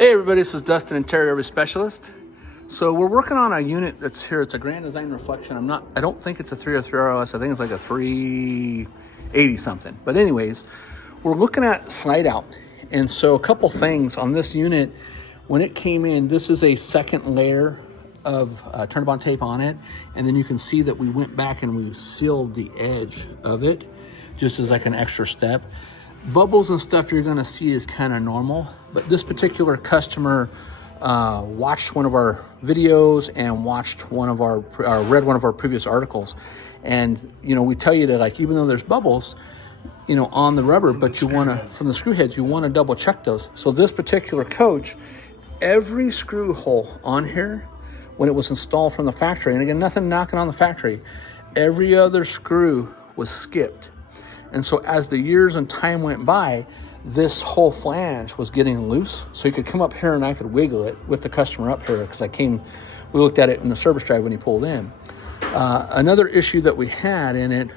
Hey everybody, this is Dustin and Terry, Every Specialist. So we're working on a unit that's here. It's a Grand Design Reflection. I don't think it's a 303 ROS. I think it's like a 380 something. But anyways, we're looking at slide out. And so a couple things on this unit. When it came in, this is a second layer of turn-up tape on it. And then you can see that we went back and we sealed the edge of it just as like an extra step. Bubbles and stuff you're gonna see is kind of normal, but this particular customer watched one of our videos and read one of our previous articles. And, we tell you that even though there's bubbles, on the rubber, but from the screw heads, you wanna double check those. So this particular coach, every screw hole on here, when it was installed from the factory, and again, nothing knocking on the factory, every other screw was skipped. And so as the years and time went by, this whole flange was getting loose. So you could come up here and I could wiggle it with the customer up here because we looked at it in the service drive when he pulled in. Another issue that we had in it